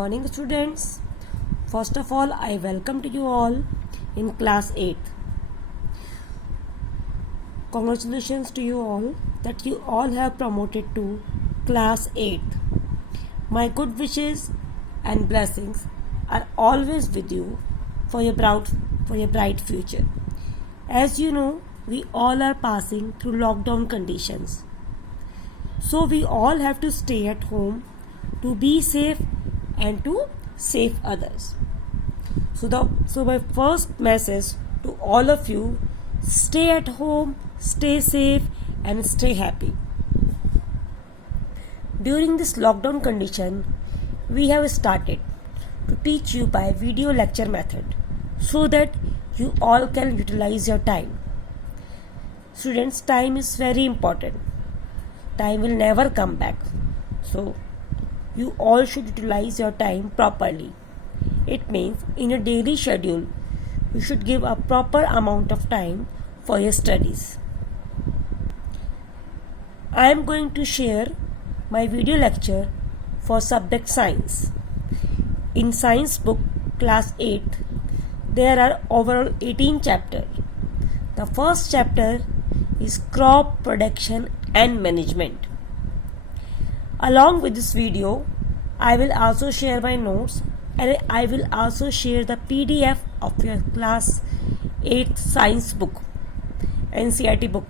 Morning students, first of all I welcome to you all in class 8th. Congratulations to you all that you all have promoted to class 8th. My good wishes and blessings are always with you for your bright future. As you know, we all are passing through lockdown conditions, so we all have to stay at home to be safe and to save others. So my first message to all of you: stay at home, stay safe and stay happy. During this lockdown condition, we have started to teach you by video lecture method so that you all can utilize your time. Students, time is very important. Time will never come back. So you all should utilize your time properly. It means in a daily schedule, you should give a proper amount of time for your studies. I am going to share my video lecture for subject science. In science book class 8, there are overall 18 chapters. The first chapter is crop production and management. Along with this video, I will also share my notes and I will also share the PDF of your class 8th science book, NCERT book.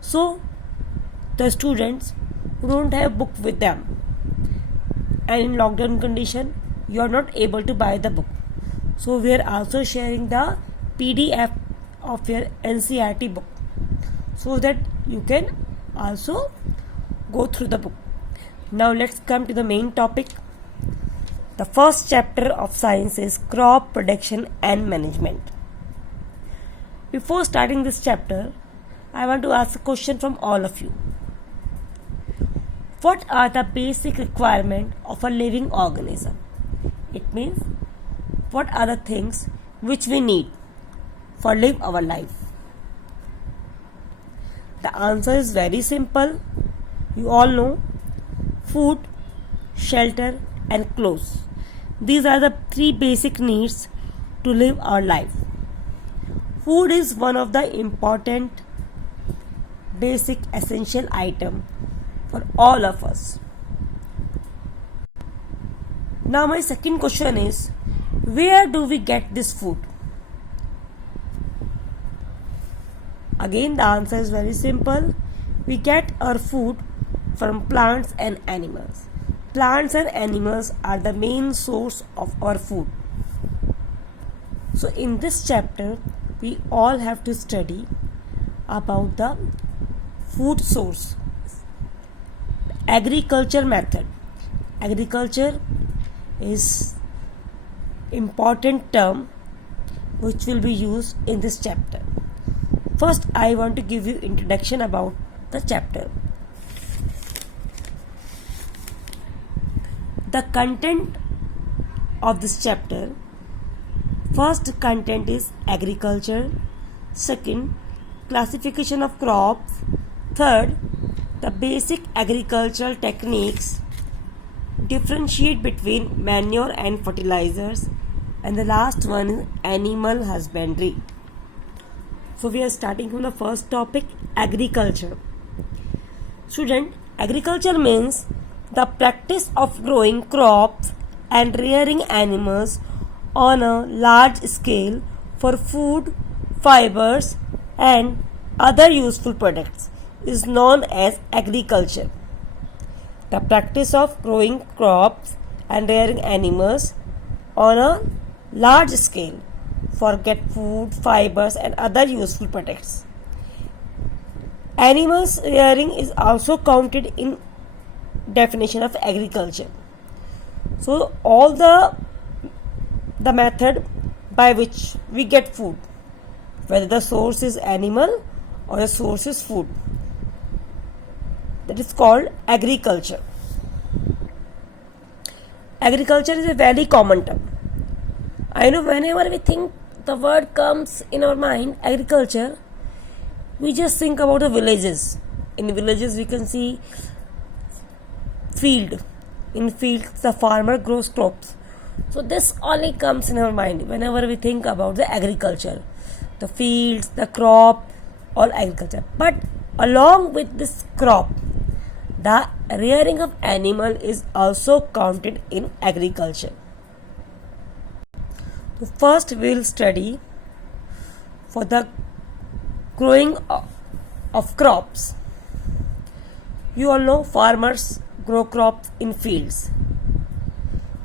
So, the students who don't have book with them and in lockdown condition, you are not able to buy the book. So, we are also sharing the PDF of your NCERT book so that you can also go through the book. Now let's come to the main topic. The first chapter of science is crop production and management. Before starting this chapter, I want to ask a question from all of you. What are the basic requirements of a living organism? It means what are the things which we need for live our life? The answer is very simple. You all know: food, shelter and clothes. These are the three basic needs to live our life. Food is one of the important basic essential item for all of us. Now my second question is, where do we get this food? Again, the answer is very simple. We get our food from plants and animals. Plants and animals are the main source of our food. So in this chapter, we all have to study about the food source. Agriculture method. Agriculture is important term which will be used in this chapter. First, I want to give you introduction about the chapter. The content of this chapter: first content is agriculture, second, classification of crops, third, the basic agricultural techniques, differentiate between manure and fertilizers, and the last one is animal husbandry. So we are starting from the first topic, agriculture. Student, agriculture means the practice of growing crops and rearing animals on a large scale for food, fibers and other useful products is known as agriculture. The practice of growing crops and rearing animals on a large scale for get food, fibers and other useful products. Animals rearing is also counted in definition of agriculture. So all the method by which we get food, whether the source is animal or the source is food, that is called agriculture. Agriculture is a very common term. I know whenever we think the word comes in our mind, agriculture, we just think about the villages. In villages we can see field. In fields, the farmer grows crops. So this only comes in our mind whenever we think about the agriculture, the fields, the crop, all agriculture. But along with this crop, the rearing of animal is also counted in agriculture. So first we will study for the growing of crops. You all know farmers grow crops in fields.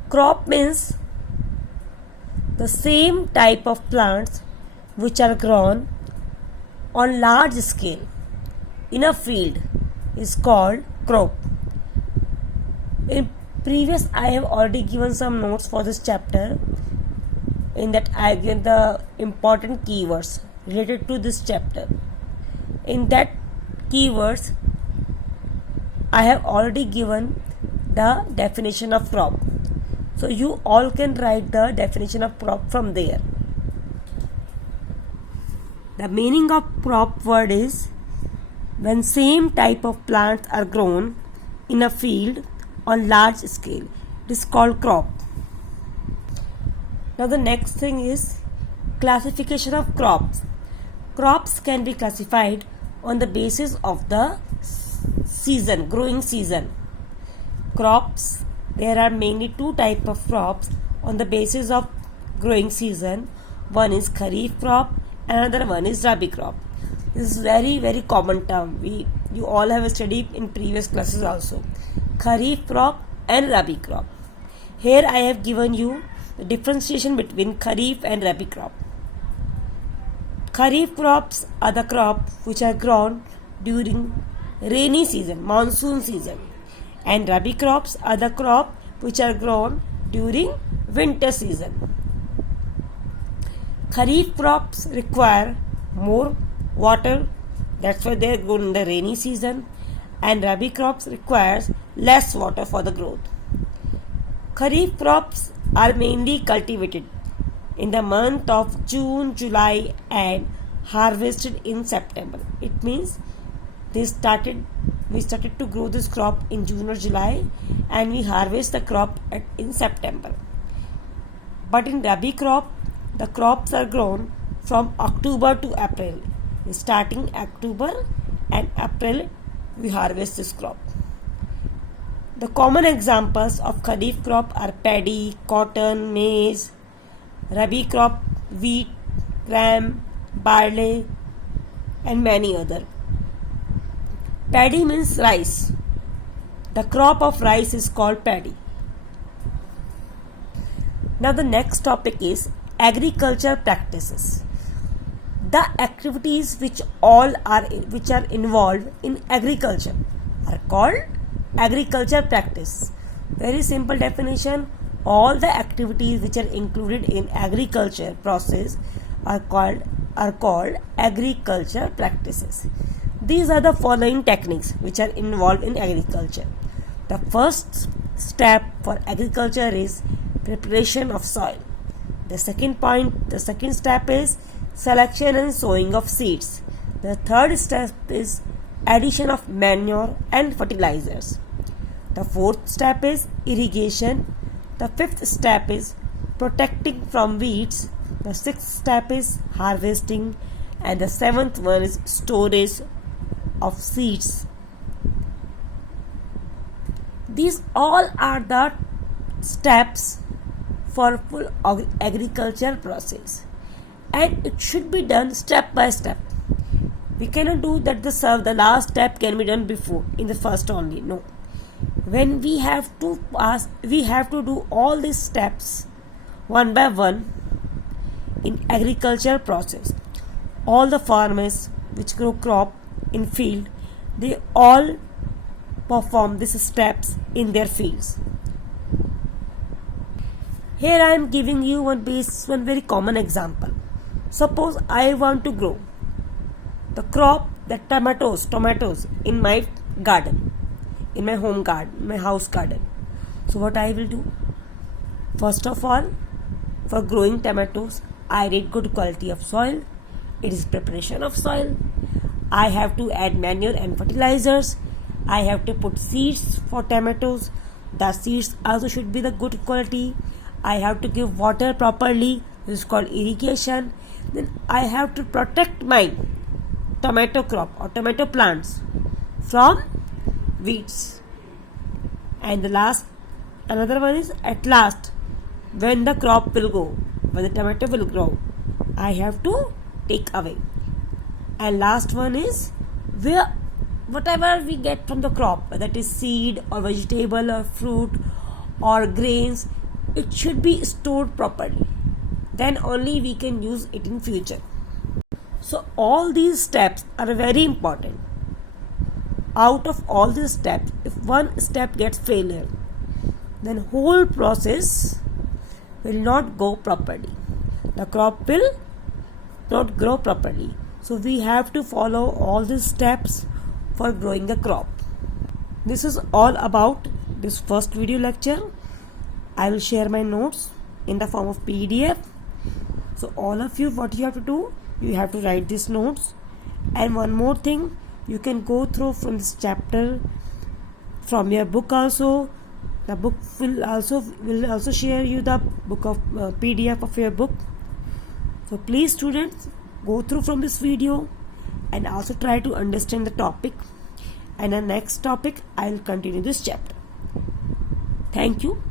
Crop means the same type of plants which are grown on large scale in a field is called crop. In previous I have already given some notes for this chapter. In that I have given the important keywords related to this chapter. In that keywords I have already given the definition of crop. So you all can write the definition of crop from there. The meaning of crop word is when same type of plants are grown in a field on large scale. It is called crop. Now the next thing is classification of crops. Crops can be classified on the basis of the season, growing season. Crops, there are mainly two types of crops on the basis of growing season. One is Kharif crop, another one is Rabi crop. This is very common term. You all have studied in previous classes also. Kharif crop and Rabi crop. Here I have given you the differentiation between Kharif and Rabi crop. Kharif crops are the crops which are grown during rainy season, monsoon season, and Rabi crops are the crops which are grown during winter season. Kharif crops require more water, that's why they are grown in the rainy season, and Rabi crops requires less water for the growth. Kharif crops are mainly cultivated in the month of June, July and harvested in September. It means we started to grow this crop in June or July and we harvest the crop in September. But in Rabi crop, the crops are grown from October to April. Starting October and April, we harvest this crop. The common examples of Kharif crop are paddy, cotton, maize, Rabi crop, wheat, gram, barley and many other. Paddy means rice. The crop of rice is called paddy. Now the next topic is agriculture practices. The activities which are involved in agriculture are called agriculture practice. Very simple definition. All the activities which are included in agriculture process are called agriculture practices. These are the following techniques which are involved in agriculture. The first step for agriculture is preparation of soil. The second step is selection and sowing of seeds. The third step is addition of manure and fertilizers. The fourth step is irrigation. The fifth step is protecting from weeds. The sixth step is harvesting. And the seventh one is storage of seeds. These all are the steps for full agriculture process, and it should be done step by step. We cannot do that the last step can be done before in the first only. No. When we have to do all these steps one by one in agriculture process. All the farmers which grow crop in field, they all perform these steps in their fields. Here I am giving you one very common example. Suppose I want to grow the crop, the tomatoes in my garden, in my home garden, my house garden. So what I will do? First of all, for growing tomatoes, I need good quality of soil. It is preparation of soil. I have to add manure and fertilizers. I have to put seeds for tomatoes. The seeds also should be the good quality. I have to give water properly. This is called irrigation. Then I have to protect my tomato crop or tomato plants from weeds. And the last, another one is at last, when the crop will go, when the tomato will grow, I have to take away. And last one is where whatever we get from the crop, whether it is seed or vegetable or fruit or grains, it should be stored properly. Then only we can use it in future. So all these steps are very important. Out of all these steps, if one step gets failure, then whole process will not go properly. The crop will not grow properly. So we have to follow all these steps for growing a crop. This is all about this first video lecture. I will share my notes in the form of PDF. So all of you, what you have to do, you have to write these notes. And one more thing, you can go through from this chapter from your book also. The book will also share you the book of PDF of your book. So please students, go through from this video and also try to understand the topic. And the next topic, I will continue this chapter. Thank you.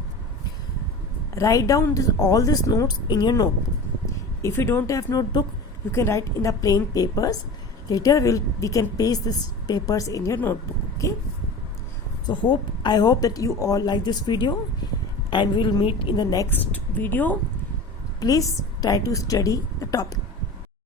Write down all these notes in your notebook. If you don't have notebook, you can write in the plain papers. Later we can paste these papers in your notebook. Okay. So I hope that you all like this video, and we'll meet in the next video. Please try to study the topic.